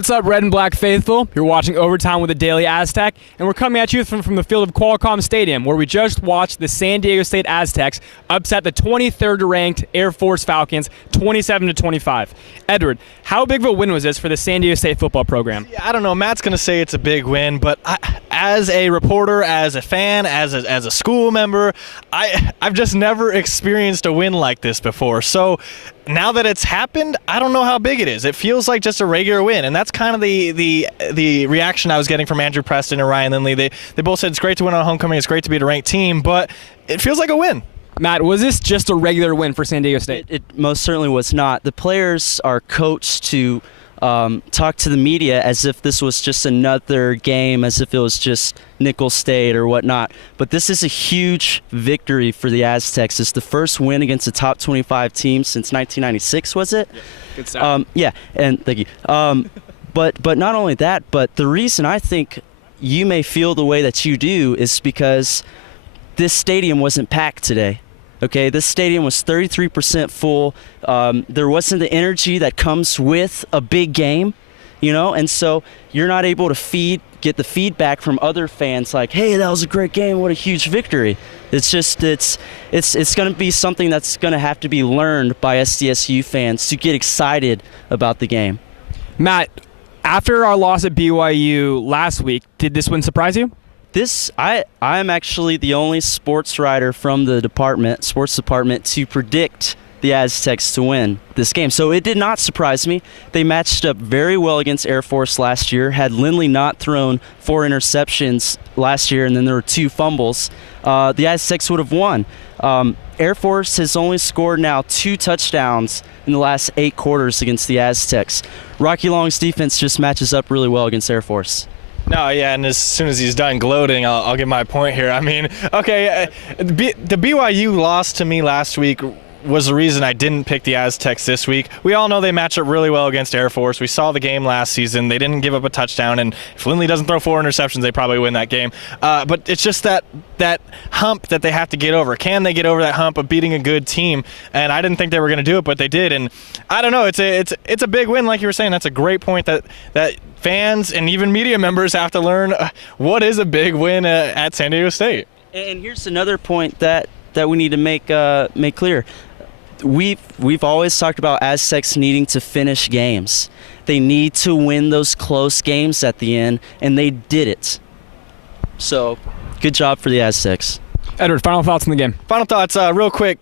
What's up, Red and Black Faithful? You're watching Overtime with the Daily Aztec, and we're coming at you from the field of Qualcomm Stadium, where we just watched the San Diego State Aztecs upset the 23rd ranked Air Force Falcons 27-25. Edward, how big of a win was this for the San Diego State football program? Yeah, I don't know. Matt's going to say it's a big win, but as a reporter, as a fan, as a school member, I've just never experienced a win like this before. So now that it's happened, I don't know how big it is. It feels like just a regular win, and that's kind of the reaction I was getting from Andrew Preston and Ryan Lindley. They both said it's great to win on homecoming, it's great to beat a ranked team, but it feels like a win. Matt, was this just a regular win for San Diego State? It most certainly was not. The players are coached to talk to the media as if this was just another game, as if it was just Nickel State or whatnot. But this is a huge victory for the Aztecs. It's the first win against a top 25 team since 1996, was it? Yeah, good stuff. Yeah, and thank you. But not only that, but the reason I think you may feel the way that you do is because this stadium wasn't packed today. Okay, this stadium was 33% full. There wasn't the energy that comes with a big game, you know, and so you're not able to get the feedback from other fans like, hey, that was a great game, what a huge victory. It's just, it's going to be something that's going to have to be learned by SDSU fans to get excited about the game. Matt, after our loss at BYU last week, did this win surprise you? I'm actually the only sports writer from the sports department, to predict the Aztecs to win this game. So it did not surprise me. They matched up very well against Air Force last year. Had Lindley not thrown 4 interceptions last year and then there were 2 fumbles, the Aztecs would have won. Air Force has only scored now 2 touchdowns in the last 8 quarters against the Aztecs. Rocky Long's defense just matches up really well against Air Force. No, yeah, and as soon as he's done gloating, I'll get my point here. I mean, okay, the BYU loss to me last week was the reason I didn't pick the Aztecs this week. We all know they match up really well against Air Force. We saw the game last season. They didn't give up a touchdown, and if Lindley doesn't throw 4 interceptions, they probably win that game. But it's just that hump that they have to get over. Can they get over that hump of beating a good team? And I didn't think they were going to do it, but they did. And I don't know. It's a big win, like you were saying. That's a great point that fans and even media members have to learn what is a big win at San Diego State. And here's another point that we need to make clear. We've always talked about Aztecs needing to finish games. They need to win those close games at the end, and they did it. So, good job for the Aztecs. Edward, final thoughts on the game? Final thoughts, real quick.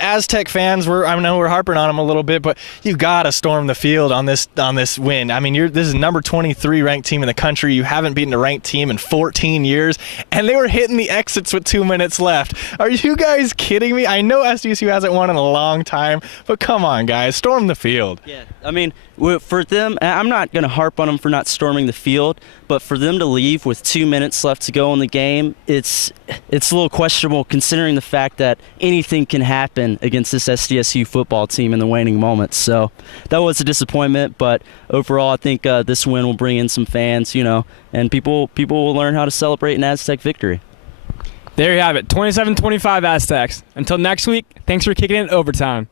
Aztec fans, I know we're harping on them a little bit, but you got to storm the field on this win. I mean, this is number 23 ranked team in the country. You haven't beaten a ranked team in 14 years, and they were hitting the exits with 2 minutes left. Are you guys kidding me? I know SDSU hasn't won in a long time, but come on, guys, storm the field. Yeah, I mean, for them, I'm not going to harp on them for not storming the field, but for them to leave with 2 minutes left to go in the game, it's a little questionable considering the fact that anything can happen against this SDSU football team in the waning moments. So that was a disappointment, but overall I think this win will bring in some fans, you know, and people will learn how to celebrate an Aztec victory. There you have it, 27-25 Aztecs. Until next week, thanks for kicking in overtime.